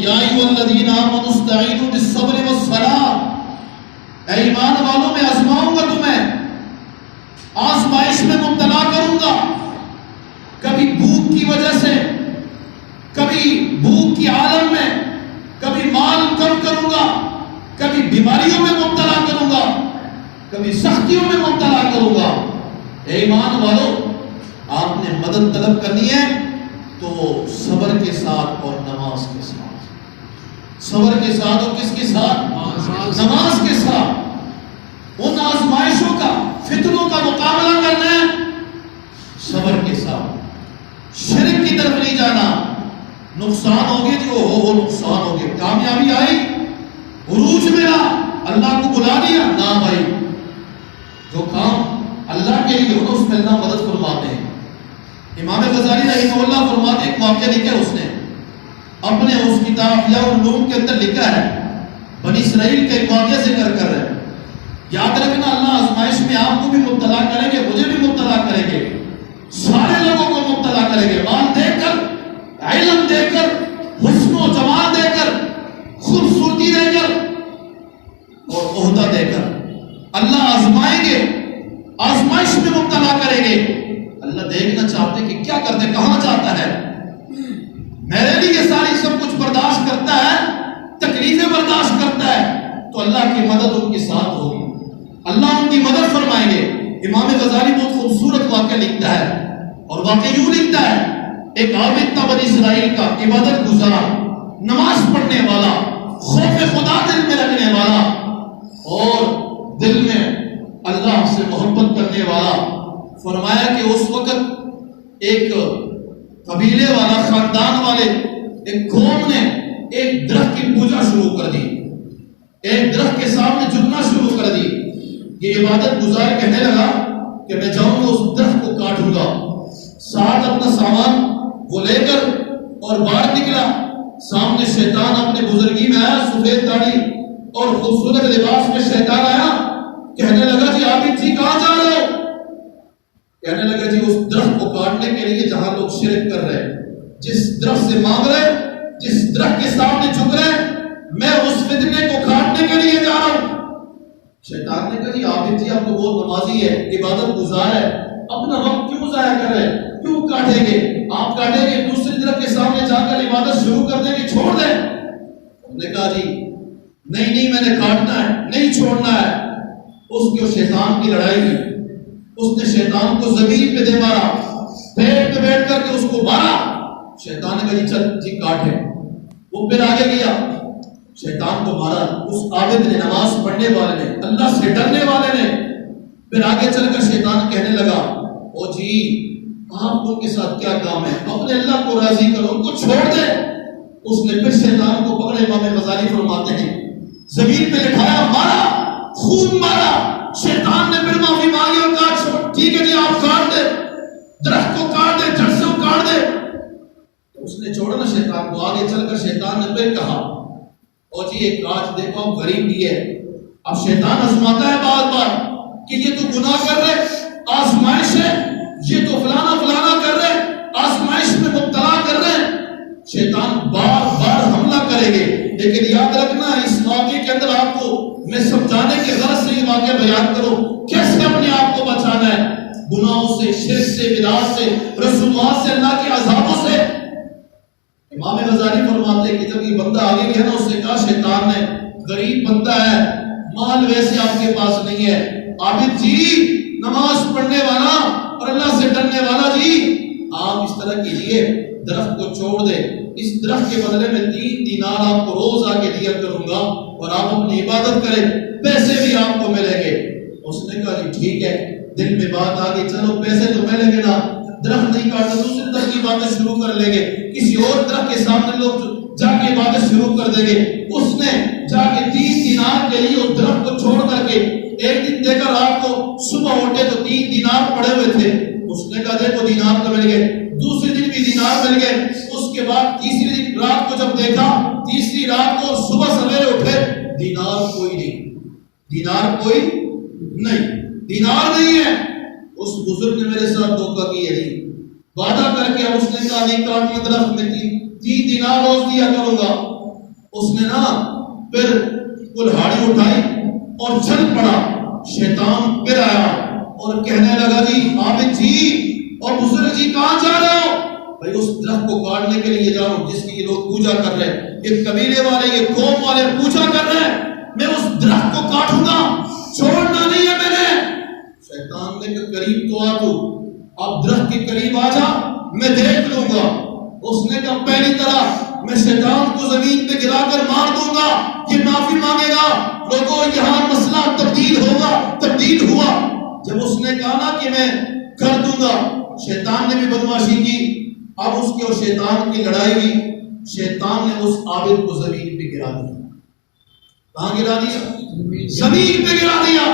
یا ایھا الذین آمنوا استعینوا بالصبر والصلاۃ، اے ایمان والوں میں آزماؤں گا تمہیں، آزمائش میں مبتلا کروں گا، کبھی بھوک کی وجہ سے، کبھی بھوک کی عالم میں، کبھی مال کم کروں گا، کبھی بیماریوں میں مبتلا کروں گا، کبھی سختیوں میں مبتلا کروں گا۔ اے ایمان والوں، آپ نے مدد طلب کرنی ہے تو صبر کے ساتھ اور نماز کے ساتھ، صبر کے ساتھ اور کس کے ساتھ؟ نماز کے ساتھ۔ ان آزمائشوں کا، فتنوں کا مقابلہ کرنا ہے صبر کے ساتھ، شرک کی طرف نہیں جانا۔ نقصان ہوگی جو ہو نقصان ہوگی، کامیابی آئی، عروج ملا، اللہ کو بلا دیا، نہ بھائی، جو کام اللہ کے لیے ہو اس میں اللہ مدد فرماتے ہیں۔ امام غزالی رحمہ اللہ فرماتے ایک واقعہ لکھا ہے اس نے اپنے اس کتاب یا علوم کے اندر لکھا ہے، بنی اسرائیل کا ایک واقعہ ذکر کر رہے ہیں۔ یاد رکھنا اللہ آزمائش میں آپ کو بھی مبتلا کریں گے، مجھے بھی مبتلا کریں گے، سارے لوگوں کو مبتلا کریں گے، مال دے کر، علم دے کر، حسن و جمال دے کر، خوبصورتی دے کر اور عہدہ دے کر اللہ آزمائیں گے، آزمائش میں مبتلا کریں گے۔ اللہ دیکھنا چاہتے کہ کیا کرتے، کہاں جاتا ہے، میرے لیے یہ ساری سب کچھ برداشت کرتا ہے، تکلیفیں برداشت کرتا ہے، تو اللہ کی مدد ان کے ساتھ ہوگی، اللہ ان کی مدد فرمائیں گے۔ امام غزالی بہت خوبصورت واقعہ لکھتا ہے، اور واقعہ یوں لکھتا ہے، ایک عابد تھا بنی اسرائیل کا، عبادت گزار، نماز پڑھنے والا، خوف خدا دل میں رکھنے والا اور دل میں اللہ سے محبت کرنے والا۔ فرمایا کہ اس وقت ایک قبیلے والا، خاندان والے، ایک قوم نے ایک درخت کی پوجا شروع کر دی، ایک درخت کے سامنے جھکنا شروع کر دی۔ یہ عبادت گزار کہنے لگا کہ میں جاؤں گا اس درخت کو کاٹوں گا، ساتھ اپنا سامان وہ لے کر اور باہر نکلا۔ سامنے شیطان اپنے بزرگی میں آیا، سفید داڑھی اور خوبصورت لباس میں شیطان آیا، کہنے لگا جی عابد جی کہاں جا رہے ہو؟ کہنے لگا جی اس درخت کو کاٹنے کے لیے جہاں لوگ شرک کر رہے، جس درخت سے مانگ رہے، جس درخت کے سامنے جھک رہے، میں اس فتنے کو کاٹنے کے لیے جا رہا ہوں۔ شیطان نے کہا جی عابد جی آپ تو بہت نمازی ہے، عبادت گزار ہے، اپنا وقت کیوں ضائع کر رہے، کیوں کاٹیں گے؟ آپ کاٹیں گے دوسری درخت کے سامنے جا کر عبادت شروع کر دیں گے، چھوڑ دیں؟ انہوں نے کہا جی نہیں میں نے کاٹنا ہے، نہیں چھوڑنا ہے۔ اس کی اور شیطان کی لڑائی ہوئی، اس نے شیطان کو زمین پہ دے مارا، پیٹ پہ بیٹھ کر کے اس کو مارا۔ شیطان نے کہا جی چل جی کاٹے، وہ پھر آگے گیا، شیطان کو مارا۔ اس عابد نے، نماز پڑھنے والے نے، اللہ سے ڈرنے والے نے پھر آگے چل کر شیطان کہنے لگا او جی آپ کو کے ساتھ کیا کام ہے، اپنے اللہ کو راضی کرو، ان کو چھوڑ دے۔ اس نے پھر شیطان کو پکڑے، امام غزالی فرماتے ہیں زمین پہ لٹھایا، مارا، خوب مارا۔ شیطان نے پھر معافی مانگی اور کہا ٹھیک ہے جی آپ کاٹ دے، درخت کو کاٹ دے، جڑ سے کاٹ دے۔ اس نے چھوڑا نا شیطان کو، آگے چل کر شیطان نے پھر کہا او جی ایک آج دیکھو غریب بھی ہے۔ اب شیطان آزماتا ہے بار بار کہ یہ تو گناہ کر رہے، آزمائش ہے، یہ تو فلانا کر رہے، آزمائش میں مبتلا کر رہے ہیں۔ شیطان بار بار حملہ کریں گے، لیکن یاد رکھنا اس واقعے کے اندر آپ کو میں سمجھانے کے غرض سے یہ واقعہ بیان کروں کیسے اپنے آپ کو بچانا ہے گناہوں سے، شرک سے، بدعات سے، رسومات سے، اللہ کے عذابوں سے۔ امام غزالی فرماتے ہیں کہ جب یہ بندہ آگے گیا نا، اس نے کہا شیطان نے غریب بندہ ہے، مال ویسے آپ کے پاس نہیں ہے، عابد جی نماز پڑھنے والا اور اللہ سے ڈرنے والا جی آپ اس طرح کیجئے، درخت کو چھوڑ دے، اس درخت کے بدلے میں 3 دینار آپ کو روز آگے دیا کروں گا اور آپ اپنی عبادت کریں، پیسے بھی آپ کو ملیں گے۔ اس نے کہا جی ٹھیک ہے، دل میں بات آ گئی، چلو پیسے تو ملیں گے نا، درخت نہیں کاٹا، دوسری درخت کی باتیں شروع کر لیں گے، کسی اور درخت کے سامنے لوگ جا کے عبادت شروع کر دیں گے۔ اس نے جا کے 3 دینار کے لیے اس درخت کو چھوڑ کر کے ایک دن دیکھا رات کو صبح اٹھے تو 3 دینار پڑے ہوئے تھے۔ اس نے کہا دیکھو دینار تو مل گئے، دوسرے دن بھی دینار مل گئے۔ اس کے بعد تیسری دن رات کو جب دیکھا، تیسری رات کو صبح سویرے اٹھے، دینار کوئی نہیں، دینار کوئی نہیں، دینار نہیں ہے۔ اس بزرگ نے میرے ساتھ دھوکہ کیا ہے، وعدہ کر کے اس نے کہا نہیں کاٹنا درخت میں 3 دینار روز دیا کروں گا، اس نے نا پھر کلہاڑی اٹھائی اور چل پڑا. شیطان پھر آیا اور کہنے لگا جی عابد جی اور بزرگ جی کہاں جا رہے ہو؟ بھائی اس درخت کو کاٹنے کے لیے جا رہا ہوں جس کی یہ لوگ پوجا کر رہے ہیں, یہ قبیلے والے یہ قوم والے پوجا کر رہے ہیں, میں اس درخت کو کاٹوں گا, چھوڑنا نہیں ہے میں نے. شیطان نے کہا قریب تو آ, تو اب درخت کے قریب آ جا, میں دیکھ لوں گا. اس نے کہا پہلی طرح میں شیطان کو زمین پہ گرا کر مار دوں گا, یہ معافی مانگے گا. لوگوں یہاں مسئلہ تبدیل ہوا جب اس نے کہا نا کہ میں کر دوں گا. شیطان نے بھی بدمعاشی کی. اب اس کے اور شیطان کی لڑائی ہوئی. شیطان نے اس عابد کو زمین پہ گرا دیا. کہاں گرا دیا؟ زمین پہ گرا دیا.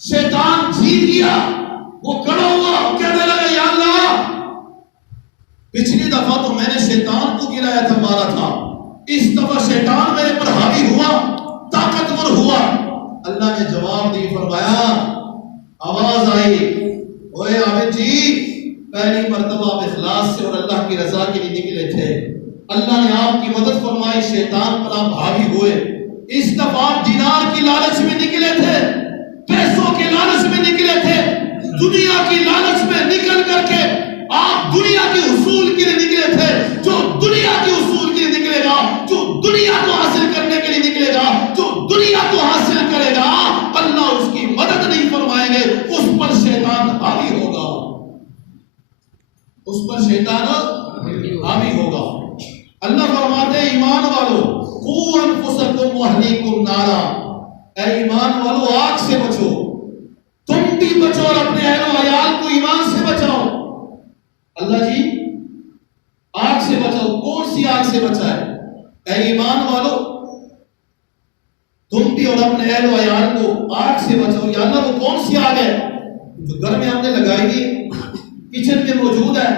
شیطان جیت گیا. وہ کھڑا ہوا, وہ کہنے لگا یا اللہ پچھلی دفعہ تو میں نے شیطان کو گرایا تھا, مارا تھا, اس دفعہ شیطان میرے پر حاوی ہوا, طاقتور ہوا. اللہ نے جواب دی, فرمایا آواز آئی اوے عابد جی پہلی مرتبہ آپ اخلاص سے اور اللہ کی رضا کے لیے نکلے تھے, اللہ نے آپ کی مدد فرمائی, شیطان پر آپ حاوی ہوئے. اس دفعہ آپ دینار کی لالچ میں نکلے تھے, پیسوں کے لالچ میں نکلے تھے, دنیا کی لالچ میں نکل کر کے آپ دنیا کے حصول کے لیے نکلے تھے. جو دنیا کے حصول کے لیے نکلے گا, جو دنیا کو حاصل کرنے کے لیے نکلے گا, جو دنیا کو حاصل کرے گا, اللہ اس کی مدد نہیں فرمائیں گے, اس پر شیطان حاوی ہوگا, اس پر شیطان حاوی ہوگا. اللہ فرماتے ہیں ایمان والو قوا انفسکم واہلیکم نارا, اے ایمان والو آگ سے بچو, تم بھی بچو اور اپنے اہل و عیال کو ایمان سے بچاؤ. اللہ جی آگ سے بچاؤ, کون سی آگ سے بچائے؟ اے ایمان والو تم بھی اور اپنے اہل و عیال کو آگ سے بچاؤ. یا اللہ وہ کون سی آگ ہے جو گھر میں ہم نے لگائی ہے, کچن میں موجود ہے,